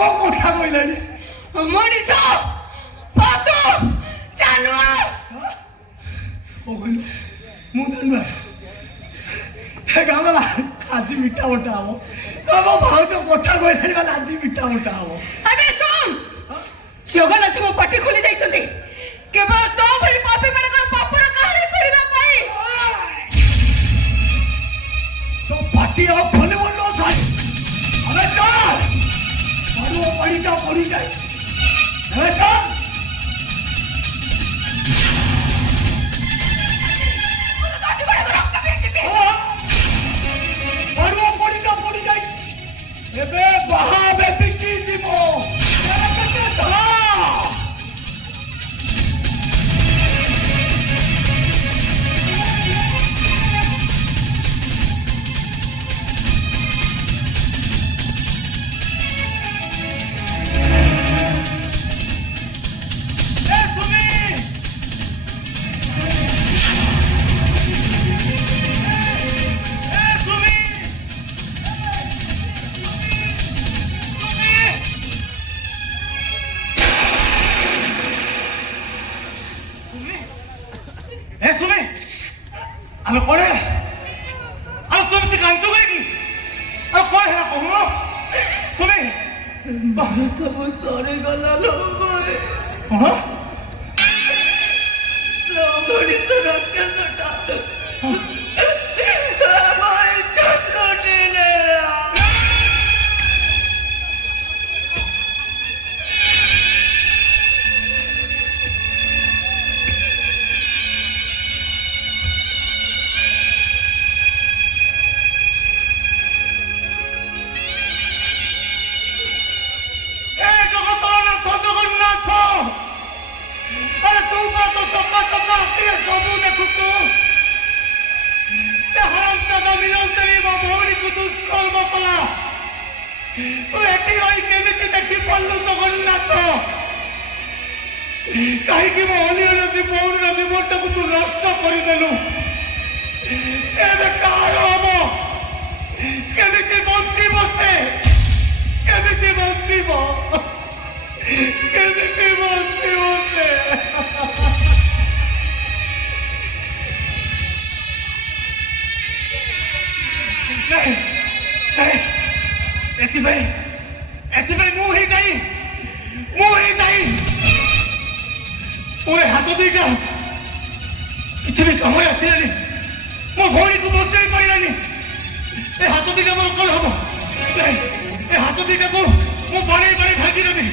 କଣ କଥା କହିଲାଣି ମଣିଷ ପଶୁ ଜାନୁଆର କଣ କହିଲୁ ମୁଁ ଜାଣିବା ହେ ଗାମଲା ଆଜି ମିଠା ବଟା ହବ ମୋ ଭାଉଜ କଥା କହିଲାଣି ମାନେ ଆଜି ମିଠା ବଟା ହବ ଆବେ ଶୁଣ ଜଗନ୍ନାଥ ମୋ ପାଟି ଖୋଲି ଦେଇଛନ୍ତି କେବଳ ତୋ ଭଳି ପାପୀ ମାନଙ୍କର ପାପର କାହାଣୀ ଶୁଣିବା ପାଇଁ तो पार्टी और खोले बोलो साथ अबे चल और वो पड़ी का पड़ी जाए अबे चल और वो पड़ी का पड़ी जाए ये बे बाहा बे बिकी जीमो ये कच्चे चला अरे कौन है अरे तुम से कांचो गई अरे कौन है ना कहूँ सुने सब सारे गला लो भाई हाँ थोड़ी सा रखा सटा भाई छोटे ने कहीं जीवन जीवनटा को तू नष्ट करदेलु से कार हम केमिति बंचीब से केमिति बंचीब केमिति बंचीब से नहीं नहीं एथि मु ही जाई पूरे हाथ दुईटा किसी भी कम आसलानी मो भौणी को बचाई पारानी ए हाथ दुईटा मोर कल हम ए हाथ दुईटा को मु बाड़े भागीदेवी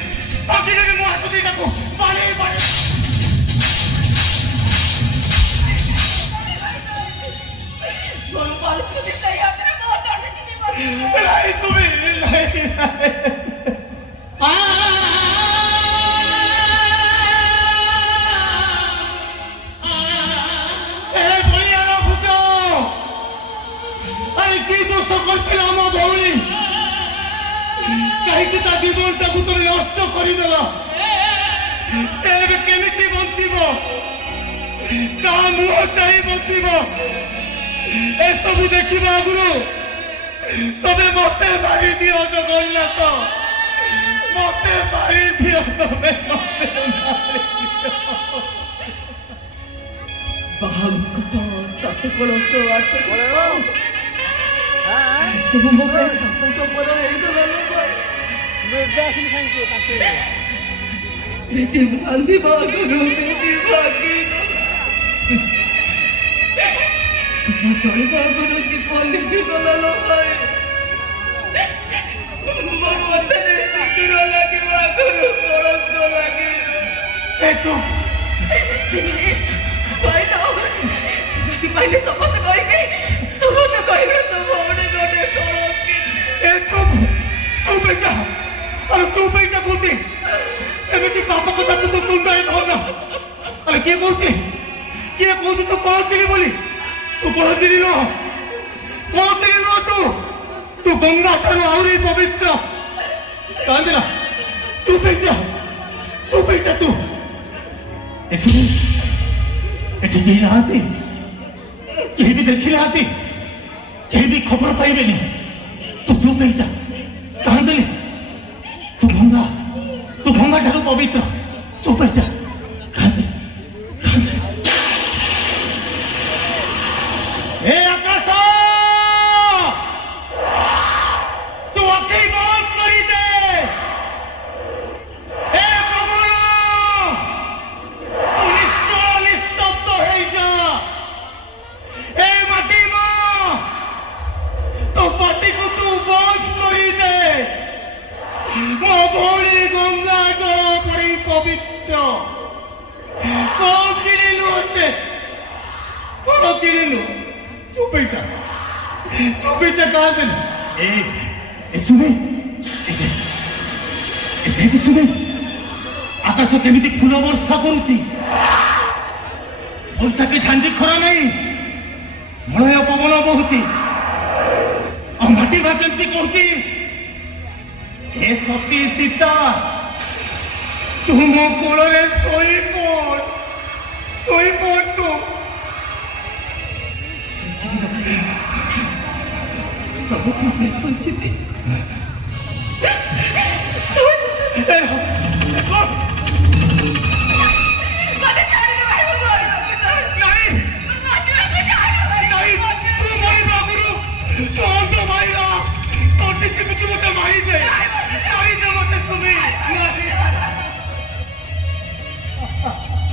मो हाथ दुईटा को बाड़े कहीं जीवनटा को तुम नष्ट करदेल से केमिति बंचीब क्या मुह चाह बंचीब एसबू देखा आगु तबे मत मारी दियो जगन्नाथ मत मारी दियो तबे सात कलश आठ सब मो सात सपर बेटी बांधी बागरू बेटी भागी तुम चढ़ी बागरू की पलिटी गला लो भाई मोर मथरे सिटी गला की बागरू कलश लगी ए चुप भाई लो पहले समस्त कहबे तो भौणी गोटे कलश ए चुप चुप जा अरे चुप जा कौची सेमिति पाप कथा तू तुंडे धरना अरे किए कौची तू कलसदिनी बोली तू कलसदिनी नो तू गंगा ठारू आहरी पवित्र कांदना चुप जा तू एठी केही नाहांती केही भी देखी नाहांती केही भी खबर पाइबेनी तू चुप जा कांदली तू ତାହାରୁ ପବିତ୍ର ଚୁପ ହେଇଯା କାନ୍ଦେ କାନ୍ଦେ ଏ ଆକାଶ ତୁ ଆଖି ବନ୍ଦ କରିଦେ ଏ ପବନ ତୁ ନିଶ୍ଚଳ ନିସ୍ତବ୍ଧ ହେଇଯା ଏ ମାଟି ମା ତୋ ପାଟିକୁ ତୁ ବନ୍ଦ କରିଦେ ମୋ ଭଉଣୀ ଗଙ୍ଗା ଜଳ ପରି ପବିତ୍ର କଣ କିଣିଲୁ ସେ କଣ କିଣିଲୁ ଚୁପେଇଟା କାହାଦେଲୁ ଏ ଶୁଣେ ଦେଖ ଶୁଣେ ଆକାଶ କେମିତି ଫୁଲ ବର୍ଷା କରୁଛି ବୈଶାଖୀ ଝାଞ୍ଜି ଖରା ନାହିଁ ମଳୟ ପବନ ବହୁଛି ଆଉ ମାଟି ମା କେମିତି କହୁଛି हे सती सीता तू मो कोଳରେ ଶୋଇପଡ଼ ତୁ ସବୁ ଶୁଣିଯିବେ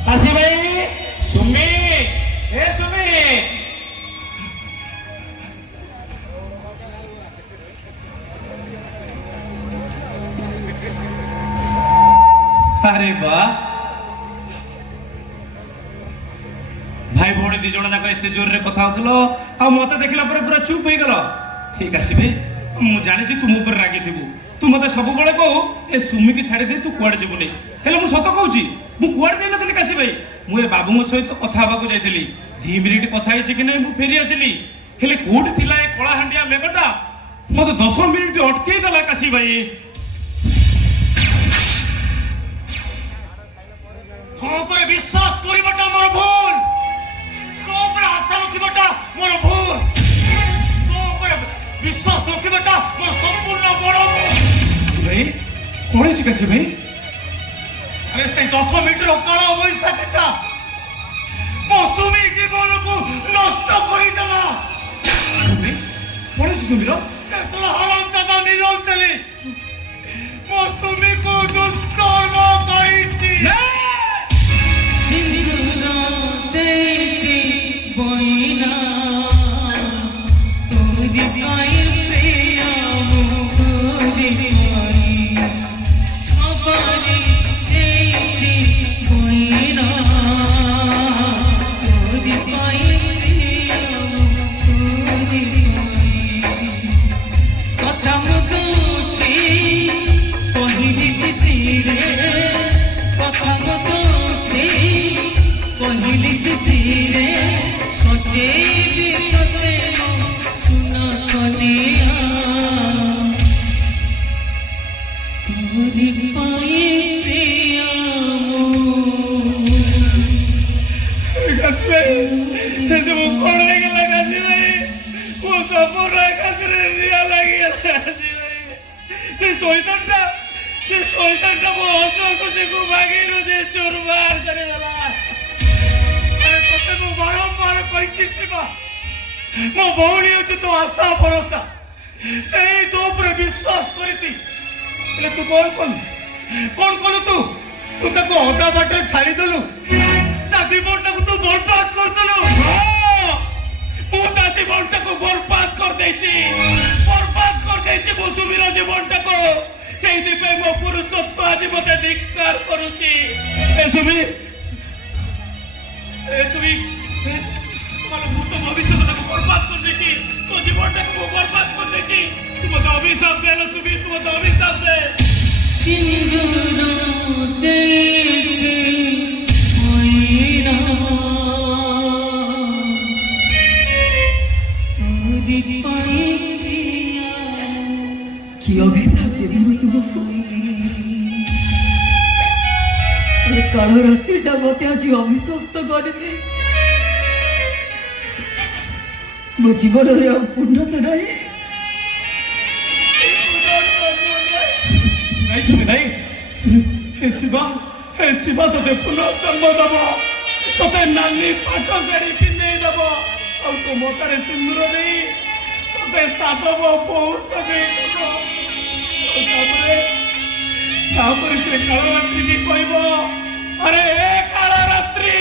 काशी भाई सुमी हे सुमी अरे वाह भाई भौणी दी जण जाक एते जोर रे कथा होतलो आ मते देखला पर पूरा चुप होई गलो ठीक काशी भाई मु जानि छी तुम ऊपर रागी थिबु तू मते सब बळे कहू ए सुमी की छाड़ी दे तू कुआडे जिबुनी हेले मु सत कहूची मु कुआडे जाई नथली काशी भाई मु ए बाबू सहित कथा हबाकू जाइतिली 2 मिनिट कथा हेछि कि नै मु फेरी आसिली हेले कोड थिला ए कळा हंडिया मेगटा मते 10 मिनिट अटके देला काशी भाई तो पर विश्वास करिबटा मोर भूल तो पर आशा रखिबटा मोर भूल तो पर विश्वास रखिबटा मोर संपूर्ण बड़ भूल भाई कोण हेछि काशी भाई अरे से 10 मिनिट काल बैशाखीटा मौसुमी जीवन को नष्ट करिदेला कोण हेछि सुमीर कैसल हराम जादा मिलन तली मौसुमी को दुष्कर्म करिती मो भौणी हो तो आशा भरोसा से तो ऊपर विश्वास करती तू कौन कलु तू ताको अधा बाट छाड़ी देलु ता जीवन टाको तू बर्बाद कर देलु मु ता जीवन टाको बर्बाद कर देछि मो सुमीर जीवन टाको सेहि पे मो पुरुषत्व आज मते धिक्कार करूची ए सुमी तुम्हारा भूत भविष्य को बर्बाद कर देछि तो जीवन टाको बर्बाद कर देछि तुम तो अभिशाप दे लो सुमी तुम तो अभिशाप दे কি অভিশাপ দেবি মু তোমাকে এই কালো রাত্রিটা মতে আজ অভিশপ্ত করবে ମୋ ଜୀବନରେ ଆଉ ପୂର୍ଣ୍ଣତା ନାହିଁ नहीं सुमी नहीं हे शिवा तोते पुनर्जन्म दब तोते नानी पाट शाढ़ी पिंधे दब और तो मोटारे सिंदूर दे तोते साधव बहुत सजे से कालरात्रि की कहब अरे ए कालरात्रि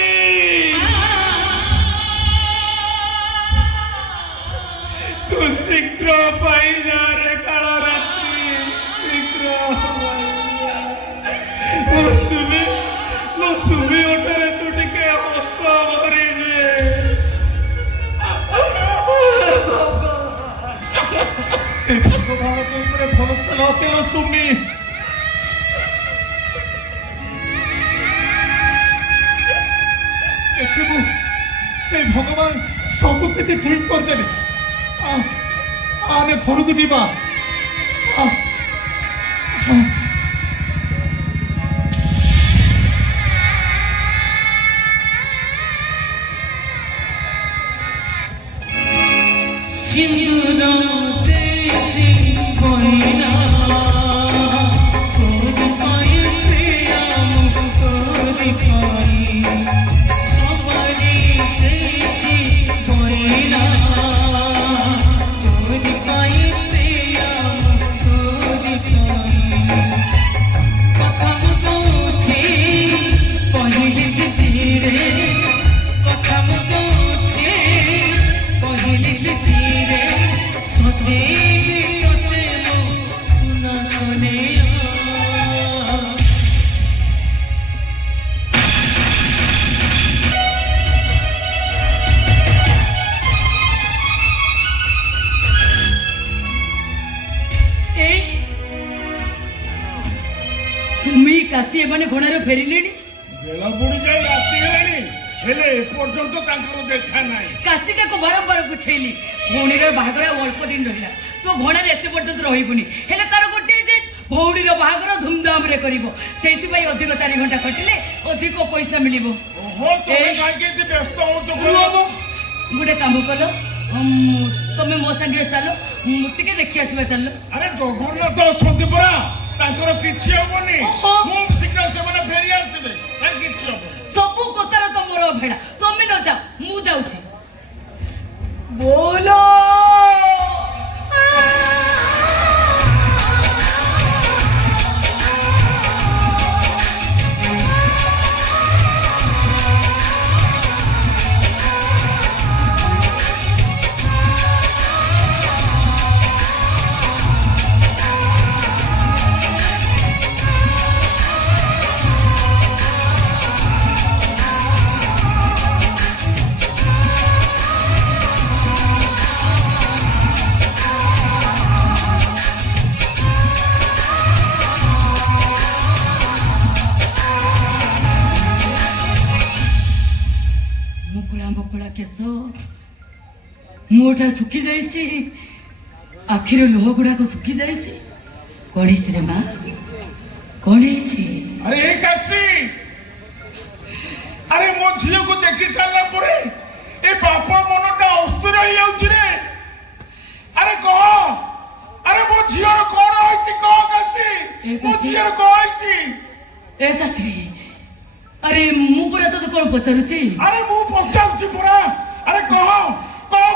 तू शीघ्र पाई जा रे कालरात्रि शीघ्र ମୋ ସୁମି ଓଠରେ ତୁ ଟିକେ ହସ ଭରିଦେ ସେ ଭଗବାନଙ୍କ ଉପରେ ଭରସା ନଥିବ ସୁମି ଦେଖିବୁ ସେ ଭଗବାନ ସବୁ କିଛି ଠିକ କରିଦେବେ ଆମେ ଘରକୁ ଯିବା काशी एमाने घोड़ार फेरिले बेला बुड़ी जाए राति हेलानी हेले एपर्यंत तांकर देखा नाही काशीटा को बारंबार बुझेली भौणीर बाहागर अल्प दिन रहिला तो घोड़ार एते पर्यंत रहिबुनी हेले तार गोटे जे भौणीर बाहागर धूमधाम रे करिवो सेति पई अधिक 4 घंटा खटिले अधिक पैसा मिलिबो ओहो तमे काके ते व्यस्त हो चको गुडे काम कलो तमे मो संगे चलो टिके देखि आसीबा चलो अरे जगन्नाथ अछंती परा तांकर किछि होबनी खूब शीघ्र से मने फेरी आसीबे तां किछि होबो सब कोतार तमरो भेड़ा तमे न जा मु जाउछि बोलो मोटा सुखी जाइछि आखिर लोह गुड़ाक सुखी जाइछि कौन है रे माँ कौन है अरे काशी अरे मो झियो को देखि सारा परे ए बापा मनटा अस्थिर हो जाउछि रे अरे कह अरे मो झियो रो कोन होइछि कह काशी मो झियो रो कह होइछि ए काशी अरे मु पूरा तो कोन पचारुछि अरे मु पचारुछि पूरा अरे कह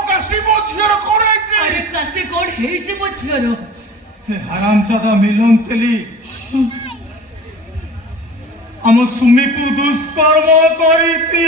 काशी मो झियो कोन होइछि अरे काशी कोन हेइछि मो झियो से हरामजादा मिलन तेली हम सुमी को दुष्कर्म करिछि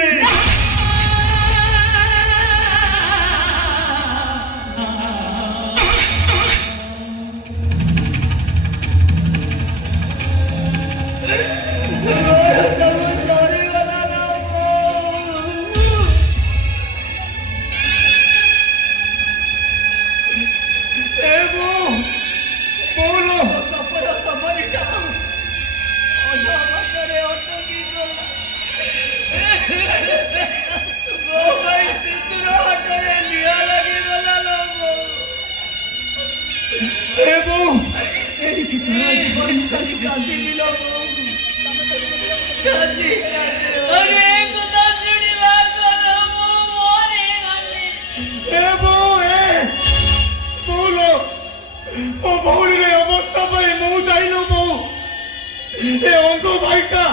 ଏ ଅନ୍ଧ ଭାଇଟା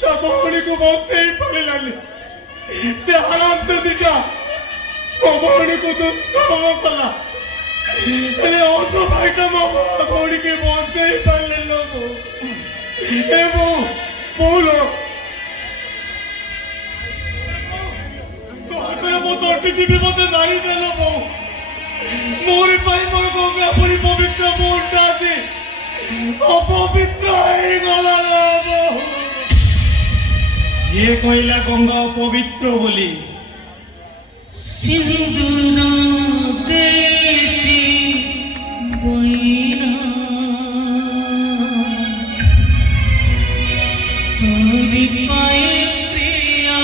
ତା ଭଉଣୀକୁ ବଞ୍ଚେଇ ପାରିଲାନି। ସେ ହରାମ ଚୋଦିଟା ମୋ ଭଉଣୀକୁ ଦୁଷ୍କର୍ମ କଲା। ହେଲେ ଅନ୍ଧ ଭାଇଟା ମୋ ଭଉଣୀକି ବଞ୍ଚେଇ ପାରିଲେନି ଲୋ ବୋଉ। ଏ ବୋଉ ବୋଉ ଲୋ, ତୋ ହାତରେ ମୋ ତଣ୍ଟି ଯିବି ମତେ ମାରିଦେଲ ବୋଉ। ମୋରି ପାଇଁ ମୋର ଗଙ୍ଗା ପରି ପବିତ୍ର ବୋଉଟା ଅଛି ଅପବିତ୍ର ହେଇଗଲା ଲୋ ବୋଉ। ये कहला गंगा पवित्र बोली सिंदूर देती बहिना तोरी पाए प्रिया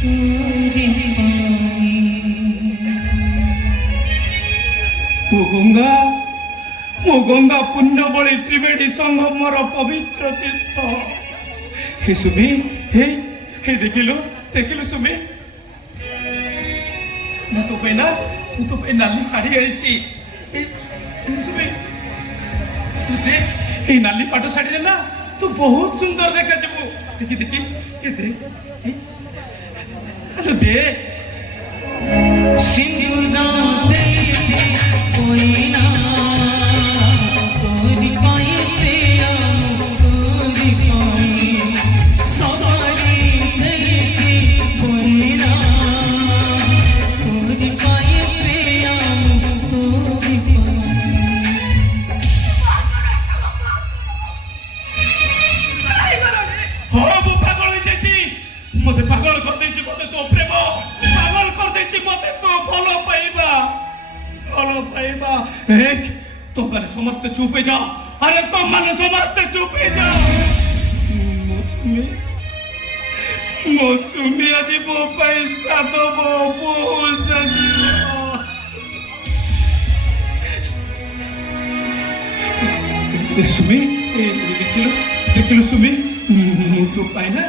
तोरी मो गंगा पुण्य बड़ी त्रिवेणी संगमर पवित्र तीर्थ। हे सुमी, हे देखिलु सुमी, ମୁଁ ତୋ ପାଇଁ ନାଲି ଶାଢ଼ୀ ଆଣିଛି। ସୁମି ତୁ ଦେ, ଏଇ ନାଲି ପାଟ ଶାଢ଼ୀରେ ନା ତୁ ବହୁତ ସୁନ୍ଦର ଦେଖାଯିବୁ। ଦେଖି ଦେ ଦେ सिंदूर देती बहिना तोरी पाए प्रिया तोरी पाए सवारी देती बहिना तोरी पाए प्रिया तोरी पाए। ହଁ ମୁଁ ପାଗଳ ହେଇଯାଇଛି। ମତେ ପାଗଳ କରିଦେଇଛି ମତେ ତୋ ପ୍ରେମ, ପାଗଳ କରିଦେଇଛି ମତେ ତୋ ଭଲ ପାଇବା। ତମମାନେ ସମସ୍ତେ ଚୁପ୍ ହେଇଯାଅ। ଆରେ ତମମାନେ ସମସ୍ତେ ଚୁପ୍ ହେଇଯାଅ। ମୋ ସୁମି ଆଜି ମୋ ପାଇଁ ସାଧବ ବୋହୂ ସାଜିବ। ସୁମି ଦେଖିଲୁ ସୁମି, ମୁଁ ତୋ ପାଇଁ ନା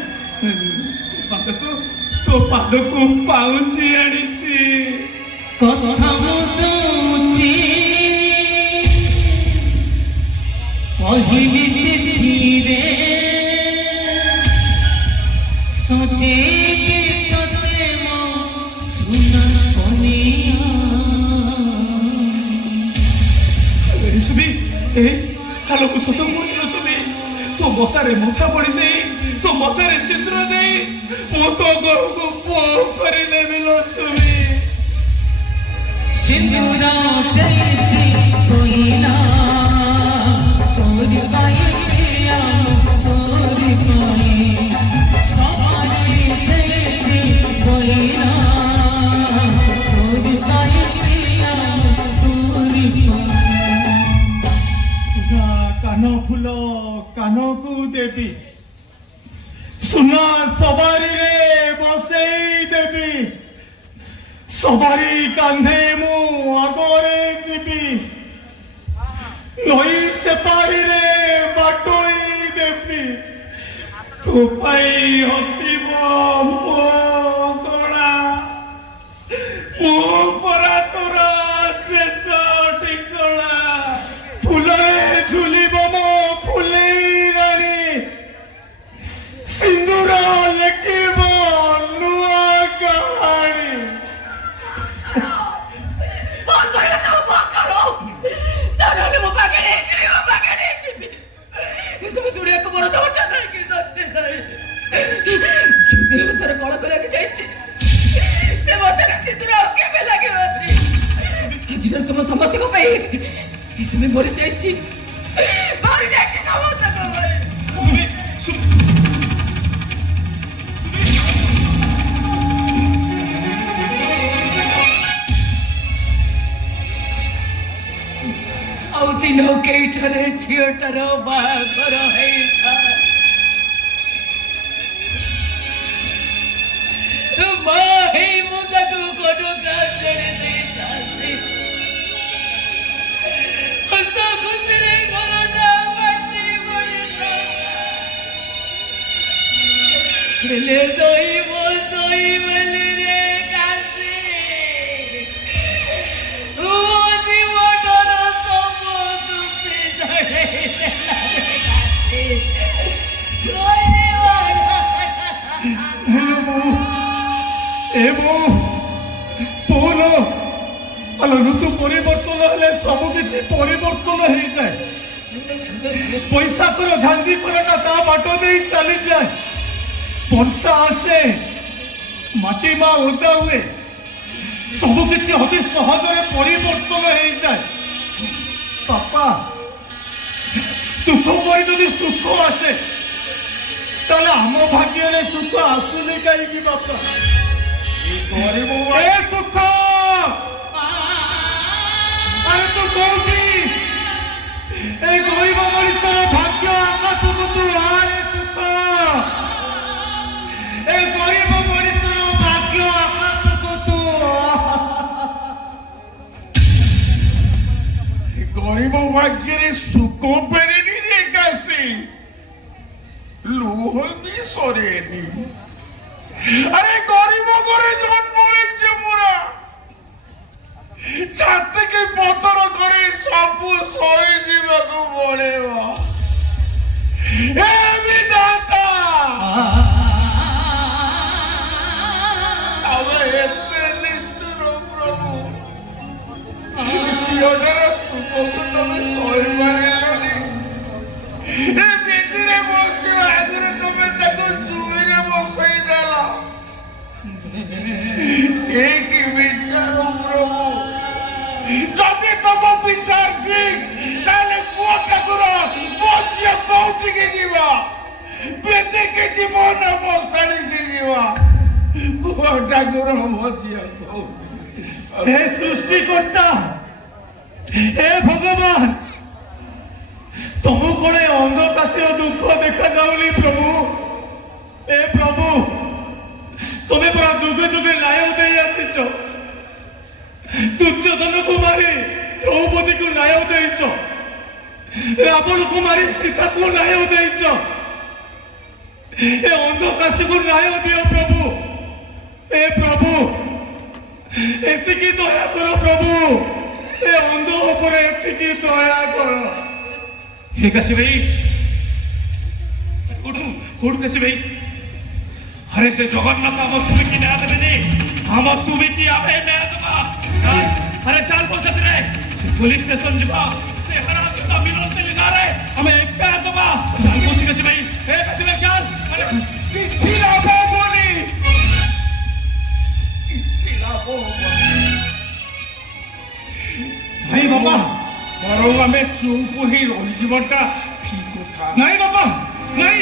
ତୋ ପାଦକୁ ପାଉଁଜି ଆଣିଛି। କଥା ଦଉଛି କହିବି ଧୀରେ ସଜେଇବି ତତେ ମୋ ସୁନା କନିଆ। ସୁମି ହାଲୋ ମୁଁ ସତ କହୁଛି ସୁମି, ତୋ ମଥାରେ ମଥା ପଡ଼ି ଦେଇ, ତୋ ମଥାରେ ସିନ୍ଦୁର ଦେଇ ମୁଁ ତୋ ଘରକୁ ପୁଅ କରିନେବି ଲୋ ସୁମି। सिंदूर देती बहिना तोरी पाए प्रिया तोरी पाए सवारी देती बहिना तोरी पाए प्रिया तोरी पाए। କାନ ଫୁଲ କାନକୁ ଦେବି, ସୁନା ସବାରିରେ ବସେଇ ଦେବି, ସବାରି କାନ୍ଧେ ମୁଁ ଆଗରେ ଯିବି, ନଈ ସେପାରିରେ ବାଟୋଇ ଦେବି, ତୋ ପାଇଁ ହସିବ ମୋ ଗଳା, ମୁଁ ପରା ତୋର ଶେଷ ଠିକଣା, ଫୁଲରେ ଝୁଲିବ ମୋ ଫୁଲେଇ ରାଣୀ, ସିନ୍ଦୁର ଲେଖିବ ନୂଆ କାହାଣୀ। ଶୁଣିବାକୁ ମୋର ଧୈର୍ଯ୍ୟ ନାହିଁ। ଥରେ କଳ କରିବାକୁ ଯାଇଛି ସେ ମତେ ସିନ୍ଦୁର ଆଉ କେବେ ଲାଗିବନି। ଆଜିର ତୁମ ସମସ୍ତଙ୍କ ପାଇଁ ଏସବୁ ମରିଯାଇଛି ସମସ୍ତଙ୍କ ପାଇଁ। ଆଉ ଦିନ କେଇଠାରେ ଝିଅଟାର ବାହାଘର ହେଇଥାଏ। ମା ହେଇ ମୁଁ ତାକୁ କଟକା ଚଢ଼ି ଦେଇଥାନ୍ତି। ହସ ଖୁସିରେ ଘରଟା ମାଟି ପଡ଼ିଥାନ୍ତା। ହେଲେ ଦଇବ ଶୋଇବଲିରେ କାଶି ମୋ ଜୀବନର ସବୁ ଖୁସି ଝଡ଼େଇ ଦେଲା। আলো ঋতু পরিবর্তন হলে সবু কিছু পরিবর্তন হয়ে যায় বৈশাখর ঝাঞ্জি করাটা তা বাট দেই চালি যায় বর্ষা আসে মাটি মা ওদা হুয়ে সবু কিছু অতি সহজরে পরিবর্তন হয়ে যায় বাপা দুঃখ পরে যদি সুখ আসে তাহলে আম ভাগ্যরে সুখ আসুনি কাইকি বাপা এ সুখ আরে তো কোউঠি এই গরিব মଣିষର ভাগ্য আকাশକୁ তু আরে সুখ এই গরিব মଣିষର ভাগ্য আকাশକୁ তু গরিব ভাগ্যের সুখ পেরেনি রে কাশি লুহ বি সরেনি আরে গরিব করে জন্ম হয়েছে মোরা ছাদ থেকে পতর করে সবু সয়ে যাবাকু পড়েব এ বিধাতা আমি এতে নিষ্ঠুর প্রভু ঝিଅଟାର ସୁଖକୁ ତମେ ସହିପାରିଲନି ଏ ପିଠିରେ ବସିବା ଆଗରୁ ତମେ ତାକୁ ଚୁଇରେ ବସେଇ ଦେଲ ଏ କି ବିଚାର ପ୍ରଭୁ ଯଦି ତମ ବିଚାର ଠିକ ତାହେଲେ କୁହ ଠାକୁର ମୋ ଝିଅ କୋଉଠିକି ଯିବ ବେଦିକି ଯିବ ନା ମଶାଣିକି ଯିବ କୁହ ଠାକୁର ମୋ ଝିଅ କୋଉଠି হে সৃষ্টিকর্তা হে ভগবান তমু কোণে অন্ধকাশীর দুঃখ দেখা যাওনি প্রভু এ প্রভু তুমি পরা যুগে যুগে ন্যায় দেই আসিছ দুর্যোধনକୁ মারি দ্রৌপদীକୁ ন্যায় ଦେଇଛ রাবণକୁ মারি সীতাକୁ ন্যায় ଦେଇଛ এ অন্ধকাশীକୁ ন্যায় দিও প্রভু এ প্রভু এতিকি দয়া করো প্রভু এ অন্ধ উপরে এতিকি দয়া করো हे काशी भाई उठ काशी भाई अरे से जगन्नाथ आम सुमी की न्याय देवे आम सुमी की आवे न्याय देवा अरे चाल को सतरे पुलिस स्टेशन जीवा से हरा तो मिलन से लिखा रे हमें एक प्यार देवा चाल को काशी भाई हे काशी भाई चाल अरे किछि लाभ बोली किछि लाभ ভাই বাবা বরং আমি চুপ হই রহিଯିବାଟା ঠিক কথা নাই বাবা নাই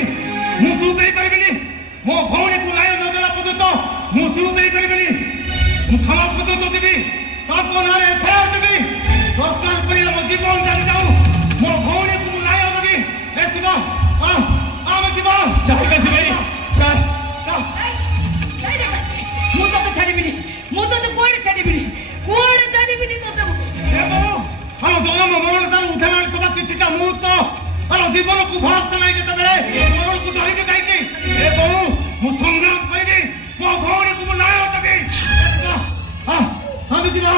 ମୁଁ ଚୁପ୍ ହେଇପାରିବିନି ମୋ ଭଉଣୀକୁ ନ୍ୟାୟ ନ ଦେଲା ପର୍ଯ୍ୟନ୍ତ ମୁଁ ଚୁପ୍ ହେଇପାରିବିନି ମୁଁ ଥାନା ପର୍ଯ୍ୟନ୍ତ ଯିବି ତାଙ୍କ ନାଁରେ ଏଫଆଇଆର ଦେବି ଦରକାର ପଡ଼ିଲେ ମୋ ଜୀବନ ଚାଲି ଯାଉ ମୋ ଭଉଣୀକୁ ମୁଁ ନ୍ୟାୟ ଦେବି ଏ ଶିବ ଆମେ ଯିବା ଚାଲ କାଶୀ ଭାଇ ଚାଲ ମୁଁ ତତେ ଛାଡ଼ିବିନି ମୁଁ ତତେ କୁଆଡ଼େ ଛାଡ଼ିବିନି ତତେ ଏ ବୋଉ ଆମ ଜନମ ମରଣ ତାର ଉଦ୍ଧାର କବା କିଛିଟା ମୁହୂର୍ତ୍ତ ଆମ ଜୀବନକୁ ଭରସା ନାହିଁ ଯେତେବେଳେ ମରଣକୁ ଡରିକି ଯାଇକି ଏ ବୋଉ ମୁଁ ସଂଗ୍ରାମ କରିବି ମୋ ଭଉଣୀକୁ ମୁଁ ନ୍ୟାୟ ଦେବି ଆମେ ଯିବା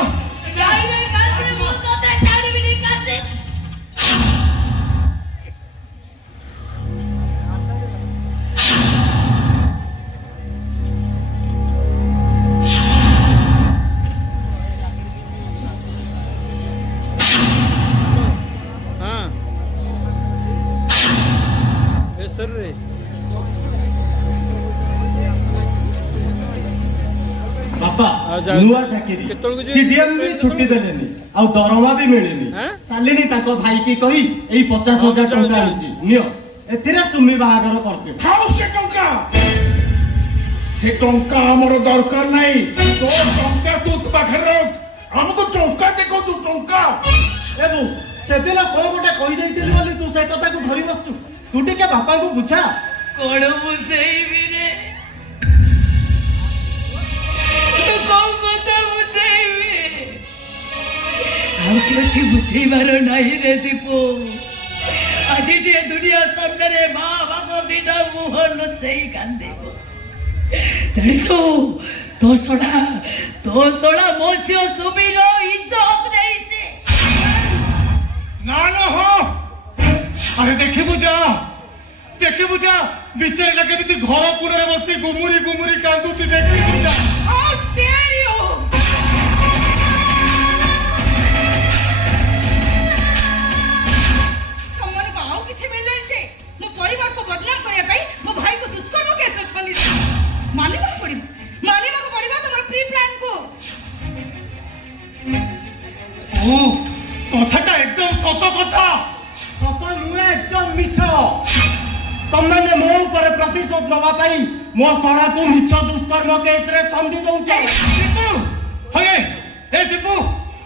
ମୁଁ ତତେ ଛାଡ଼ିବିନି କାଶୀ ବାପା ନୂଆ ଚାକିରି ସିଡିଏମ ବି ଛୁଟି ଦେଲେନି ଆଉ ଦରମା ବି ମିଳିନି କାଲିନି ତାଙ୍କ ଭାଇକି କହି ଏଇ 50,000 ଟଙ୍କା ଆଣିଛି ନିଅ ଏଥିରେ ସୁମି ବାହାଘର କରିଦିଅ ଖାଉ ସେ ଟଙ୍କା ଆମର ଦରକାର ନାହିଁ ତୋ ଟଙ୍କା ତୁ ପାଖରେ ରଖ ଆମକୁ ଟଙ୍କା ଦେଖଉଛୁ ଟଙ୍କା ଏ ବୋଉ ସେଦିନ କଣ ଗୋଟେ କହିଦେଇଥିଲି ବୋଲି ତୁ ସେ କଥାକୁ ଧରି ବସଛୁ ତୁ ଟିକେ ବାପାଙ୍କୁ ବୁଝା କଣ ବୁଝେଇବି ରେ ତୁ କୋଉ କଥା ବୁଝେଇବି ଆଉ କିଛି ବୁଝେଇବାର ନାହିଁ ରେ ଦୀପୁ ଆଜି ଟିକେ ଦୁନିଆ ସାମ୍ନାରେ ମା ବାପ ଦିଟା ମୁହଁ ଲୁଚେଇ କାନ୍ଦିବ ଜାଣିଛୁ ତୋ ଶଳା ମୋ ଝିଅ ସୁମିର ଇଜ୍ଜତ ନେଇଛି ନା ନା ହଁ ଆରେ ଦେଖିବୁ ଯା ବିଚାରିଟା କେମିତି ଘର କୂଳରେ ବସି ଗୁମୁରି କାନ୍ଦୁଛି ଦେଖିବୁ ଯା How dare you! একদম মিছ ତମମାନେ ମୋ ଉପରେ ପ୍ରତିଶୋଧ ନେବା ପାଇଁ ମୋ ଶଳାକୁ ମିଛ ଦୁଷ୍କର୍ମ କେସରେ ଛନ୍ଦି ଦଉଛ ଦୀପୁ ହଏ ଏ ଦୀପୁ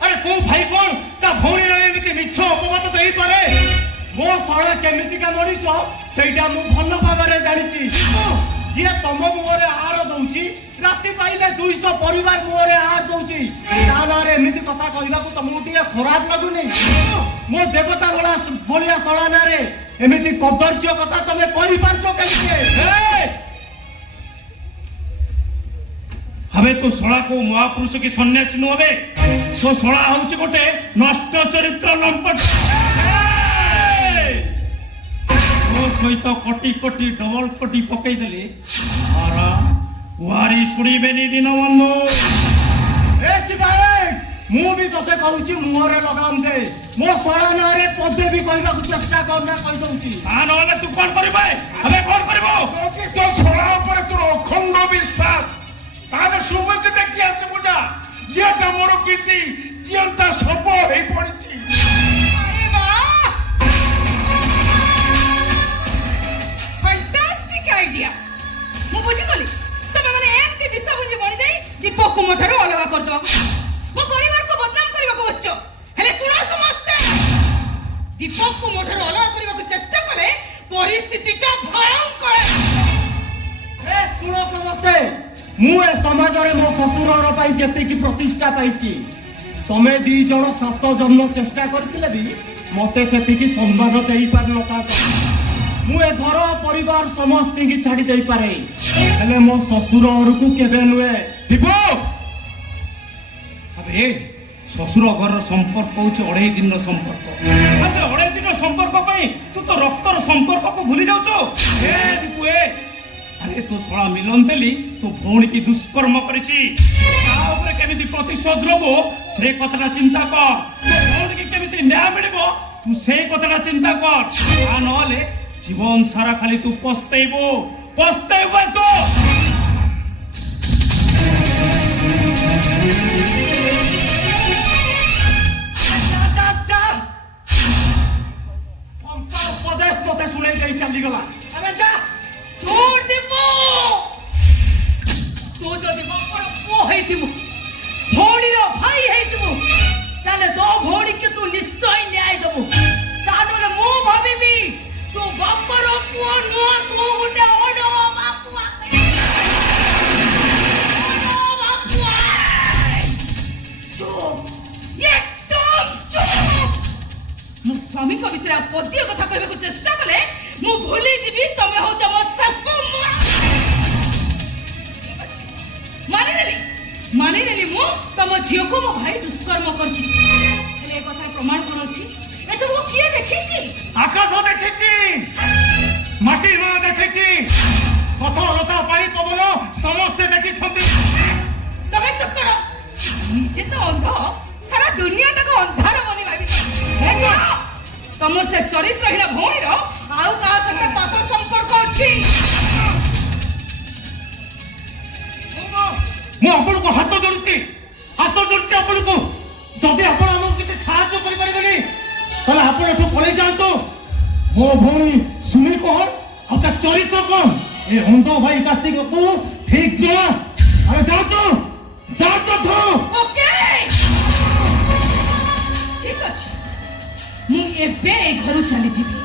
ଆରେ କୋଉ ଭାଇ କଣ ତା ଭଉଣୀର ଏମିତି ମିଛ ଅପବାଦ ଦେଇପାରେ ମୋ ଶଳା କେମିତିକା ମଣିଷ ସେଇଟା ମୁଁ ଭଲ ଭାବରେ ଜାଣିଛି ଯିଏ ତମ ମୁହଁରେ ଆହାର ଦଉଛି ରାତି ପାଇଲେ 200 ପରିବାର ମୁହଁରେ ଆହାର ଦଉଛି ତା ନାଁରେ ଏମିତି କଥା କହିବାକୁ ତମକୁ ଟିକେ ଖରାପ ଲାଗୁନି ମୋ ଦେବତା ଭଳିଆ ଶଳା ନାଁରେ ଏମିତି କଦର୍ଯ୍ୟ କଥା ତମେ କହିପାରୁଛ କେମିତି હવે તો શળા કો મહાપુરુષ કે સન્યાસી નો હવે તો શળા હોଉଛି ଗୋଟେ ନଷ୍ଟ ଚରିତ୍ର ଲମ୍ପଟ ଓ ସହିତ କୋଟି କୋଟି ଡବଲ କୋଟି ପକେଇ ଦେଲେ ଆରା କୁଆରୀ ଶୁଣିବେନି ଦିନ ବନ୍ଧୁ ଏ ଶିବାଏ ମୁଁ ବି ତତେ କହୁଛି ମୁହଁରେ ଲଗାମ ଦେ ମୋ ଶଳା ନାଁରେ ପଦେ ବି କହିବାକୁ ଚେଷ୍ଟା କରନା କହିଦଉଛି ତା ନହେଲେ ତୁ କଣ କରିବେ ଏବେ କଣ କରିବ ତୋ ଶଳା ଉପରେ ତୋର ଅଖଣ୍ଡ ବିଶ୍ୱାସ ତାହେଲେ ସୁମତି ଦେଖି ଆସିବୁ ନା ଝିଅଟା ମୋର କୀର୍ତ୍ତି ଝିଅଟା ସବ ହେଇ ପଡିଛି ଫାଣ୍ଟାଷ୍ଟିକ୍ ଆଇଡିଆ ମୁଁ ବୁଝିଗଲି ତମେ ମାନେ ଏମିତି ବିଷ ବୁଝି ବଣି ଦେଇ ଦୀପକୁ ମୋ ଠାରୁ ଅଲଗା କରିଦେବାକୁ ମୋ ପରିବାରକୁ ବଦନାମ କରିବାକୁ ବସିଛ ହେଲେ ଶୁଣ ସମସ୍ତେ ଦୀପକୁ ମୋ ଠାରୁ ଅଲଗା କରିବାକୁ ଚେଷ୍ଟା କଲେ ପରିସ୍ଥିତିଟା ଭୟଙ୍କର ଏ ଶୁଣ ସମସ୍ତେ ମୁଁ ଏ ସମାଜରେ ମୋ ଶ୍ୱଶୁରର ପାଇଁ ଯେତିକି ପ୍ରତିଷ୍ଠା ପାଇଛି ତମେ 2 ଜଣ 7 ଜନ୍ମ ଚେଷ୍ଟା କରିଥିଲେ ବି ମତେ ସେତିକି ସମ୍ମାନ ଦେଇପାରିନଥାନ୍ତ ମୁଁ ଏ ଘର ପରିବାର ସମସ୍ତଙ୍କୁ ଛାଡ଼ି ଦେଇପାରେ ହେଲେ ମୋ ଶ୍ୱଶୁର ଘରକୁ କେବେ ନୁହେଁ ଦୀପ আবে শ্বশুর ঘরের সম্পর্ক হচ্ছে 2.5 দিনের সম্পর্ক আচ্ছা 2.5 দিনের সম্পর্ক পাই তু তো রক্তর সম্পর্ককে ভুলি যাচ্ছ এ দীপু এ আরে তো শলা মিলন দেলি তো ভৌণী কি দুষ্কর্ম করেছি তা উপরে কেমিতি প্রতিশোধ নেব সেই কথাটা চিন্তা কর তো ভৌণীকে কেমিতি ন্যায় মিলিব তু সেই কথাটা চিন্তা কর তা নহলে জীবন সারা খালি তু পস্তাইব তো ଉପଦେଶ ମତେ ଶୁଣେଇ ଦେଇ ଚାଲିଗଲା ଆରେ ଯା छोड़ दे वो तू যদি বাপর পুଅ ହେଇଥିବୁ ଭଉଣୀର ଭାଇ ହେଇଥିବୁ ତାହେଲେ ତୋ ଭଉଣୀକୁ ତୁ ନିଶ୍ଚୟ ନ୍ୟାୟ ଦେବୁ ତା ନହେଲେ ମୁଁ ଭାବିବି ତୁ ବାପର ପୁଅ ନୁହଁ ତୁ ଗୋଟେ ବାପୁଆ ମୋ ସ୍ୱାମୀଙ୍କ ବିଷୟରେ ଆଉ ପଦ୍ୟ କଥା କହିବାକୁ ଚେଷ୍ଟା କଲେ ମୁଁ ଭୁଲି ଯିବି ତମେ ହଉଛ ମୋ ଶାଶୁ ମାନିନେଲି ମୁଁ ତମ ଝିଅକୁ ମୋ ଭାଇ ଦୁଷ୍କର୍ମ କରିଛି ହେଲେ ଏ କଥାର ପ୍ରମାଣ କଣ ଅଛି ଏସବୁ କିଏ ଦେଖିଛି ଆକାଶ ଦେଖିଛି ମାଟି ମା ଦେଖିଛି ପଥ ଲତା ପାଣି ପବନ ସମସ୍ତେ ଦେଖିଛନ୍ତି ତମେ ଚୁପ କର ନିଜେ ତ ଅନ୍ଧ ସାରା ଦୁନିଆଟାକୁ ଅନ୍ଧାର ବୋଲି ଭାବିଛ ତମର ସେ ଚରିତ୍ରହୀନ ଭଉଣୀର ଆଉ କାହା ସହିତ ପାପ ସମ୍ପର୍କ ଅଛି ମୁଁ ଆପଣଙ୍କୁ ହାତ ଯୋଡୁଛି ଆପଣଙ୍କୁ ଯଦି ଆପଣ ଆମକୁ କିଛି ସାହାଯ୍ୟ କରିପାରିବେନି ତାହେଲେ ଆପଣ ଏଠୁ ପଳେଇ ଯାଆନ୍ତୁ ମୋ ଭଉଣୀ ସୁମି କଣ ଆଉ ତା ଚରିତ୍ର କଣ ଏ ଅନ୍ଧ ଭାଇ କାଶୀକୁ ଠିକ ଜଣା ଆରେ ଯାଆନ୍ତୁ ଓକେ ଠିକ ଅଛି ମୁଁ ଏବେ ଏ ଘରୁ ଚାଲିଯିବି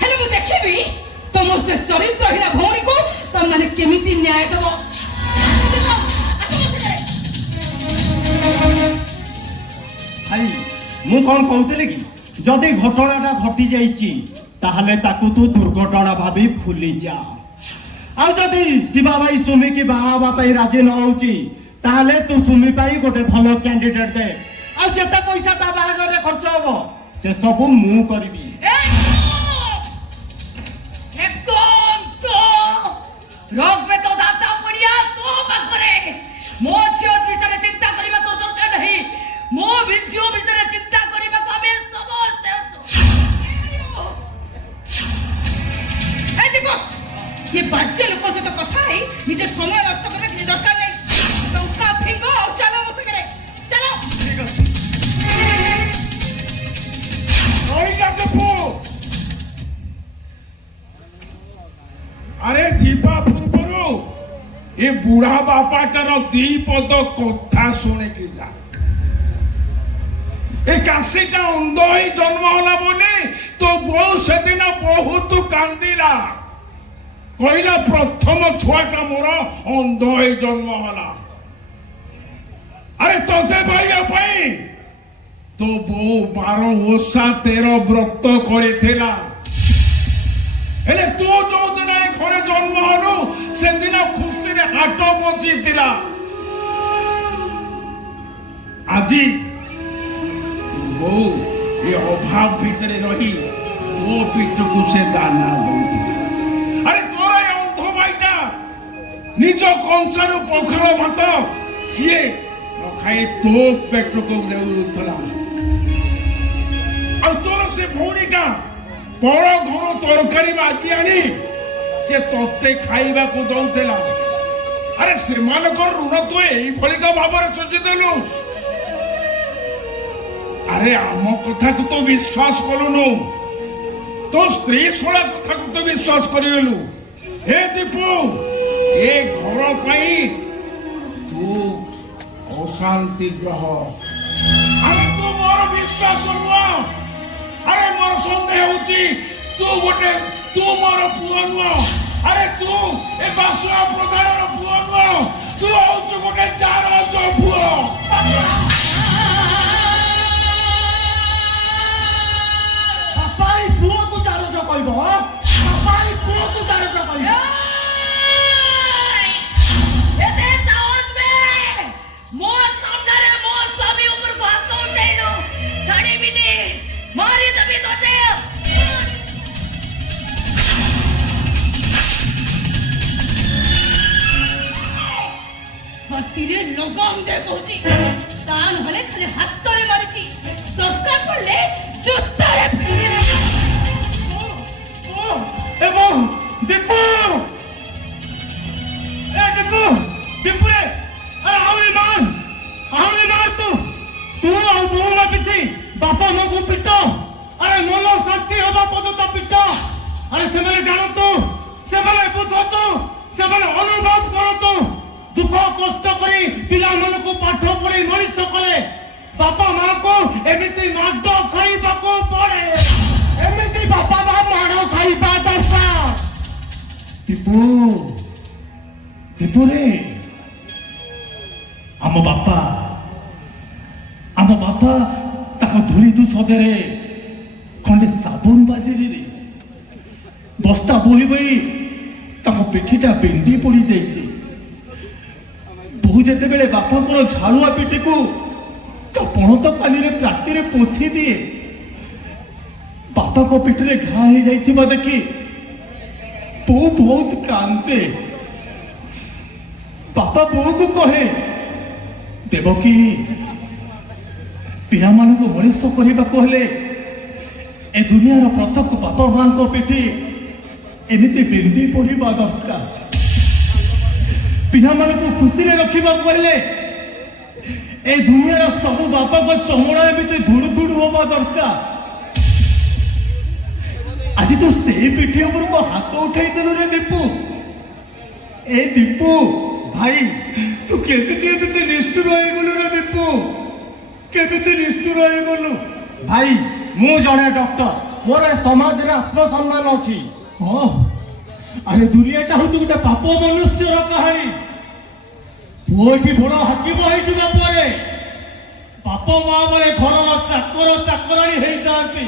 ହେଲେ ମୁଁ ଦେଖିବି ତମର ସେ ଚରିତ୍ରହୀନ ଭଉଣୀକୁ ତମମାନେ କେମିତି ନ୍ୟାୟ ଦେବ ଭାଇ ମୁଁ କଣ କହୁଥିଲି କି ଯଦି ଘଟଣାଟା ଘଟି ଯାଇଛି ତାହେଲେ ତାକୁ ତୁ ଦୁର୍ଘଟଣା ଭାବି ଭୁଲି ଯା ଆଉ ଯଦି ଶିବା ଭାଇ ସୁମି କି ବାହା ହେବା ପାଇଁ ରାଜି ନ ହଉଛି ତାହେଲେ ତୁ ସୁମି ପାଇଁ ଗୋଟେ ଭଲ କ୍ୟାଣ୍ଡିଡେଟ ଦେ ଆଉ ଯେତେ ପଇସା ତା ବାହାଘରରେ ଖର୍ଚ୍ଚ ହବ ସେ ସବୁ ମୁଁ କରିବି একদম তো রকবে তো দাতা পড়িয়া তো পাখরে মো ঝিও বিষয়ে চিন্তা করিবা তোর দরকার নাই মো ঝিও বিষয়ে চিন্তা করিবা আমি সমস্ত এই দেখো ये বাচ্চা লোক সହିତ কথা ହେଇ ନିଜ ସମୟ ନଷ୍ଟ କରିବା କିଛି ଦରକାର ନାହିଁ ଟଙ୍କା ଫିଙ୍ଗ ଆଉ ଚାଲ ମୋ ସାଙ୍ଗରେ ଚାଲ ରହିଯା ଦୀପୁ ଆରେ ଯିବା ପୂର୍ବରୁ ଏ ବୁଢା ବାପାଟାର ଦି ପଦ କଥା ଶୁଣିକି ଯା। ଏ କାଶୀଟା ଅନ୍ଧ ହେଇ ଜନ୍ମ ହେଲା ବୋଲି ତୋ ବୋଉ ସେଦିନ ବହୁତ କାନ୍ଦିଲା, କହିଲା ପ୍ରଥମ ଛୁଆଟା ମୋର ଅନ୍ଧ ହେଇ ଜନ୍ମ ହେଲା। ଆରେ ତୋତେ ପାଇବା ପାଇଁ ତୋ ବୋଉ 12 ଓଷା 13 ବ୍ରତ କରିଥିଲା, ହେଲେ ତୁ ଯୋଉଦିନ ଏ ଘରେ ଜନ୍ମ ହେଲୁ ସେଦିନ ଖୁସିରେ ହାଟ ବସିଥିଲା। ଆଜି ବୋଉ ଏ ଅଭାବ ଭିତରେ ରହି ତୋ ପିଠକୁ ସେ ଦାନା ଦଉଥିଲା। ଆରେ ତୋର ଏ ଅନ୍ଧ ଭାଇଟା ନିଜ କଂସାରୁ ପଖାଳ ଭାତ ସିଏ ଖାଇ ତୋ ପେଟକୁ ଦେଉଥିଲା। ଆଉ ତୋର ସେ ଭଉଣୀଟା ବଡ଼ ଘର ତରକାରୀ ମାଗି ଆଣି ସେ ତତେ ଖାଇବାକୁ ଦଉଥିଲା। ଆରେ ସେମାନଙ୍କର ଋଣ ତୁ ଏଇଭଳିକା ଭାବରେ ସୁଝିଦେଲୁ। ଆରେ ଆମ କଥାକୁ ତୁ ବିଶ୍ୱାସ କଲୁନୁ, ତୋ ସ୍ତ୍ରୀ ଶଳା କଥାକୁ ତୁ ବିଶ୍ୱାସ କରିଗଲୁ। ହେ ଦୀପୁ, ଏ ଘର ପାଇଁ ତୁ ଅଶାନ୍ତି ଗ୍ରହ। ଆରେ ତୁ ମୋର ବିଶ୍ୱାସ ନୁହଁ, ଆରେ ମୋର ସନ୍ଦେହ ହଉଛି ତୁ ମୋର ପୁଅ ନୁହଁ। ଆରେ ତୁ ଏ ବାସୁଆ ପ୍ରଧାନର ପୁଅ ନୁହଁ, ତୁ ହଉଛୁ ଗୋଟେ ଚାରଜ ପୁଅ। ବାପା ଏଇ ପୁଅକୁ ଚାରଜ କହିବ? ବାପା ଏଇ ପୁଅକୁ ଚାରଜ କହିବ? ଏତେ ସାହସ ବେ ମୋ ସାମ୍ନାରେ ମୋ ସ୍ୱାମୀ ଉପରକୁ ହାତ ଉଠେଇଲୁ, ଛାଡ଼ିବିନି, ମାରିଦେବି ତତେ। ହାତୀରେ ଲଗାମ ଦେ କହୁଛି, ତା ନହେଲେ ଖାଲି ହାତରେ ମାରିଛି, ଦରକାର ପଡ଼ିଲେ ଜୋତାରେ ପିଟିବି। ଏ ବୋଉ, ଦୀପୁ, ଏ ଦୀପୁ, ଦୀପୁ ରେ, ଆରେ ଆହୁରି ମାର ତୁ ଆଉ ବୋଉ ନା କିଛି ବାପା ମାଙ୍କୁ ପିଟ। ଆରେ ମନ ଶାନ୍ତି ହବା ପର୍ଯ୍ୟନ୍ତ ପିଟ। ଆରେ ସେମାନେ ଜାଣନ୍ତୁ, ସେମାନେ ବୁଝନ୍ତୁ, ସେମାନେ ଅନୁଭବ କରନ୍ତୁ। ଦୁଃଖ କଷ୍ଟ କରି ପିଲାମାନଙ୍କୁ ପାଠ ପଢି ମଣିଷ କଲେ ବାପା ମାଙ୍କୁ ଏମିତି ମାଡ ଖାଇବାକୁ ପଡେ। ଏମିତି ବାପା ମା ମାଡ ଖାଇବା ଦରକାର। ଦୀପୁ ରେ, ଆମ ବାପା ତାଙ୍କ ଧୂଳି ଦୁଃଖରେ ଖଣ୍ଡେ ସାବୁନ ବାଜିରେ ବସ୍ତା ବୋହି ବୋହି ତାଙ୍କ ପିଠିଟା ବିଣ୍ଡି ପଡି ଯାଇଛି। ବୋଉ ଯେତେବେଳେ ବାପାଙ୍କର ଝାଳୁଆ ପିଠିକୁ ତା ପଣତ ପାଣିରେ ପ୍ରାତିରେ ପୋଛି ଦିଏ, ବାପାଙ୍କ ପିଠିରେ ଘା ହେଇଯାଇଥିବା ଦେଖି ବୋଉ ବହୁତ କାନ୍ଦେ। ବାପା ବୋଉକୁ କହେ, ଦେବକୀ, ପିଲାମାନଙ୍କୁ ମଣିଷ କରିବାକୁ ହେଲେ ଏ ଦୁନିଆର ପ୍ରତ୍ୟେକ ବାପା ମାଙ୍କ ପିଠି ଏମିତି ବିଣ୍ଡି ପଡିବା ଦରକାର। ପିଲାମାନଙ୍କୁ ଖୁସିରେ ରଖିବାକୁ ହେଲେ ଏ ଦୁନିଆର ସବୁ ବାପାଙ୍କ ଚମଡ଼ା ଏମିତି ଧୁଡୁ ଧୁଡୁ ହବା ଦରକାର। ଆଜି ତୁ ସେଇ ପିଠି ଉପରକୁ ହାତ ଉଠେଇଦେଲୁ ରେ ଦୀପୁ। ଏ ଦୀପୁ ଭାଇ, ତୁ କେମିତି ଏମିତି ନିଷ୍ଠୁର ହେଇଗଲୁ ରେ ଦୀପୁ, କେମିତି ନିଷ୍ଠୁର ହେଇଗଲୁ? ଭାଇ, ମୁଁ ଜଣେ ଡକ୍ଟର, ମୋର ଏ ସମାଜରେ ଆତ୍ମସମ୍ମାନ ଅଛି। ହଁ, ଆରେ ଦୁନିଆଟା ହଉଛି ଗୋଟେ ପାପ ମନୁଷ୍ୟର କାହାଣୀ। ପୁଅ ଏଠି ବଡ ହାକିମ ହେଇଯିବା ପରେ ବାପ ମା ମାନେ ଘରର ଚାକର ଚାକରାଣୀ ହେଇଯାଆନ୍ତି।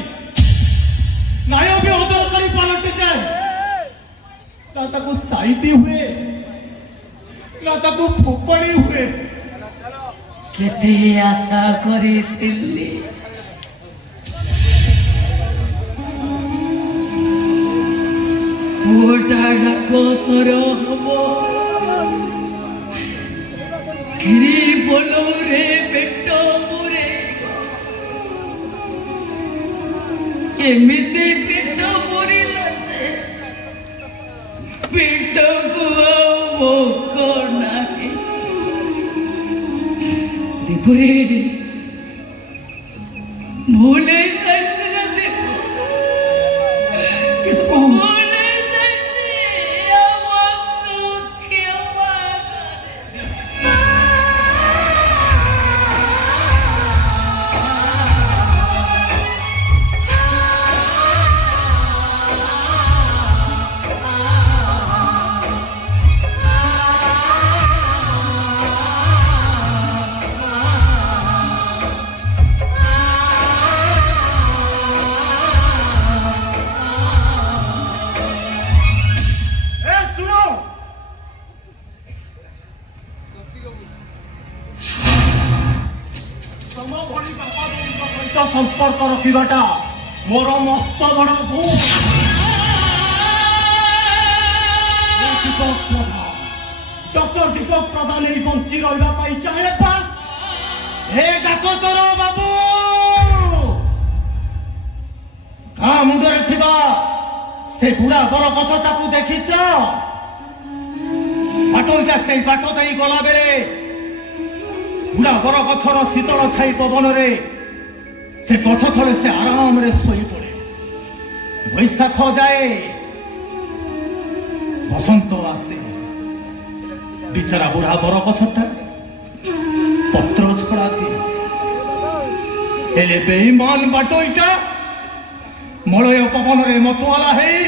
ନ୍ୟାୟ ବି ଅଦରକାରୀ ପାଲଟି ଯାଏ। ନା ତାକୁ ସାଇତି ହୁଏ, ନା ତାକୁ ଫୋପାଡ଼ି ହୁଏ। କେତେ ଆଶା କରିଥିଲି, ପୁଅଟା ଡାକ ତୋର ହବ, କ୍ଷୀରି ବୋଲରେ ପେଟ ପୁରେ, ଏମିତି ପେଟ ପୁରିଲା ଯେ ପେଟକୁ ଆଉ ଭୋକ ନାହିଁ। ଦୀପରେ ଭୁଲ ହେଇଯାଇଛି ନା ଦୀପ, ଭୁଲ ହେଇଯାଇଛି। ଆଉ ରଖିବାଟା ମୋର ମସ୍ତ ବଡ଼ ଭୁଲ। ଡକ୍ଟର ଦୀପକ ପ୍ରଧାନ ଏଇ ବଞ୍ଚି ରହିବା ପାଇଁ ଚାହେଁ ବା ହେ ଡାକତର ବାବୁ ଗାଁ ମୁଣ୍ଡରେ ଥିବା ସେ ବୁଢା ବର ଗଛଟାକୁ ଦେଖିଛ? ବାଟୋଇଟା ସେଇ ବାଟ ଦେଇ ଗଲା ବେଳେ ବୁଢା ବର ଗଛର ଶୀତଳ ଛାଇ ପବନରେ ସେ ଗଛ ତଳେ ସେ ଆରାମରେ ଶୋଇପଡେ। ବୈଶାଖ ଯାଏ, ବସନ୍ତ ଆସେ, ବିଚାରା ବୁଢା ବର ଗଛଟା ପତ୍ର ଛଡା ଦିଏ। ହେଲେ ବେଇମାନ ବାଟୋଇଟା ମଳୟ ପବନରେ ମତୁଆଲା ହେଇ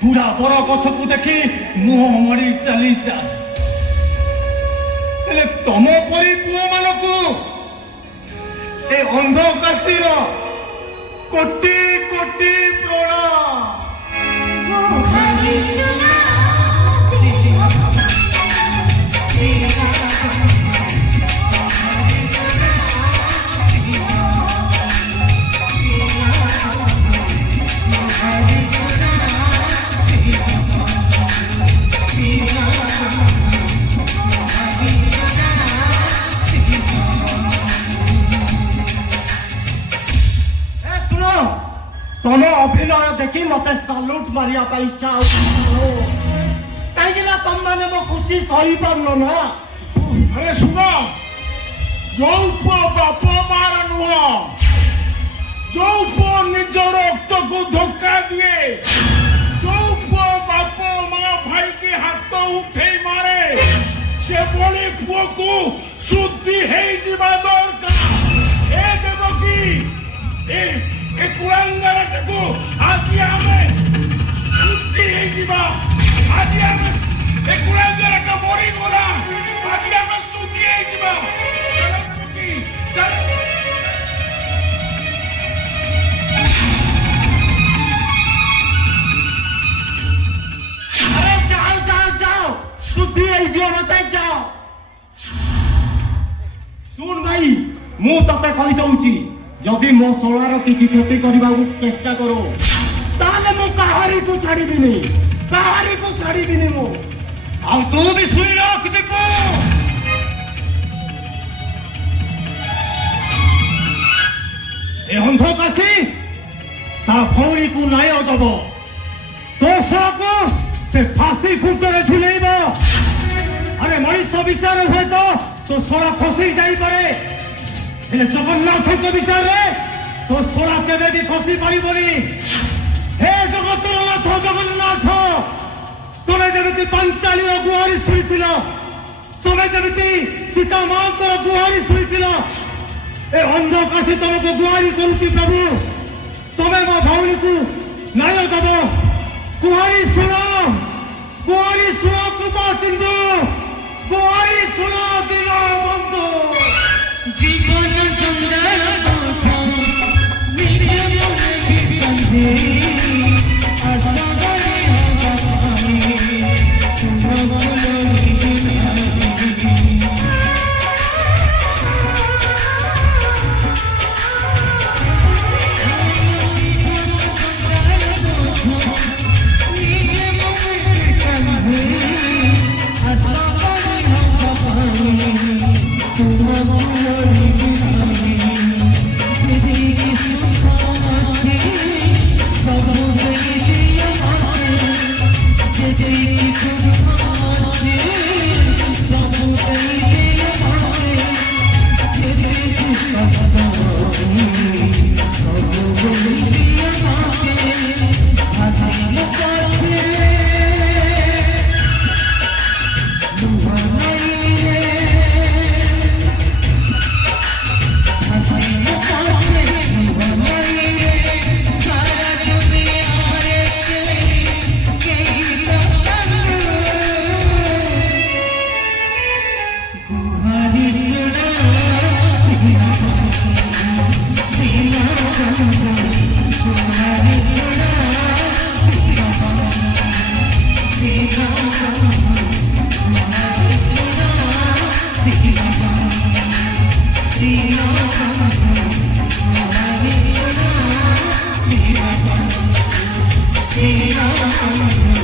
ବୁଢା ବର ଗଛକୁ ଦେଖି ମୁହଁ ମଡି ଚାଲିଯାଏ। ହେଲେ ତମ ପରି ପୁଅ ମାନଙ୍କୁ ଏ ଅନ୍ଧ କାଶୀର କୋଟି କୋଟି ପ୍ରଣାମ। ତମ ଅଭିନୟ ଦେଖି ମତେ ସାଲ୍ୟୁଟ ମାରିବା ପାଇଁ ଇଚ୍ଛା ହଉଛି କାହିଁକି ନା ତମମାନେ ମୋ ଖୁସି ସହିପାରୁନ ନା। ଆରେ ଶୁଣ, ଯୋଉ ପୁଅ ବାପ ମାର ନୁହଁ, ଯୋଉ ପୁଅ ନିଜ ରକ୍ତକୁ ଧୋକା ଦିଏ, ଯୋଉ ପୁଅ ବାପ ମା ଭାଇକି ହାତ ଉଠେଇ ମାରେ, ସେଭଳି ପୁଅକୁ ଶୁଦ୍ଧି ହେଇଯିବା ଦରକାର। ଏ ଦେବକୀ, ଏ କୁଳାଙ୍ଗରଟାକୁ ଆଜି ଆମେ ଶୁଦ୍ଧି ହେଇଯିବା। ଆଜି ଆମେ ଏ କୁଳାଙ୍ଗରଟା ମରିଗଲା, ଆଜି ଆମେ ଶୁଦ୍ଧି ହେଇଯିବା। ଆରେ ଯାଅ ଯାଅ ଯାଅ, ଶୁଦ୍ଧି ହେଇଯିବ ମତେ ଯାଅ। ଶୁଣ ଭାଇ, ମୁଁ ତତେ କହିଦଉଛି, ଯଦି ମୋ ଶଳାର କିଛି କ୍ଷତି କରିବାକୁ ଚେଷ୍ଟା କର ତାହେଲେ ମୁଁ କାହାରିକୁ ଛାଡ଼ିବିନି, କାହାରିକୁ ଛାଡ଼ିବିନି ମୁଁ। ଆଉ ତୁ ବି ଶୁଣି ରଖ ଦୀପୁ, ଏ ଅନ୍ଧ କାଶୀ ତା ଭଉଣୀକୁ ନ୍ୟାୟ ଦବ, ତୋ ଶଳାକୁ ସେ ଫାଶୀ ଖୁଣ୍ଟରେ ଝୁଲେଇବ। ଆରେ ମଣିଷ ବିଚାର ହୁଏତ ତୋ ଶଳା ଖସି ଯାଇପାରେ, ହେଲେ ଜଗନ୍ନାଥଙ୍କ ବିଚାରରେ ତୋ ଶଳା କେବେ ବି ଖସି ପାରିବନି। ହେ ଜଗତର ନାଥ ଜଗନ୍ନାଥ, ତମେ ଯେମିତି ପାଞ୍ଚାଳିର ଗୁହାରି ଶୁଣିଥିଲ, ତମେ ଯେମିତି ସୀତା ମାଙ୍କର ଗୁହାରି ଶୁଣିଥିଲ, ଏ ଅନ୍ଧ କାଶୀ ତମକୁ ଗୁହାରି କରୁଛି ପ୍ରଭୁ, ତମେ ମୋ ଭଉଣୀକୁ ନ୍ୟାୟ ଦବ। ଗୁହାରି ଶୁଣ, ଗୁହାରି ଶୁଣ କୃପା ସିନ୍ଧୁ, ଗୁହାରି ଶୁଣ ଦିନ ବନ୍ଧୁ। জীবন জঞ্জাল বোঝ নিজ মনে বিপদে আশাবাদী হবানি তোমরা বলো Sri Ram, Hare Rama, Shri Ram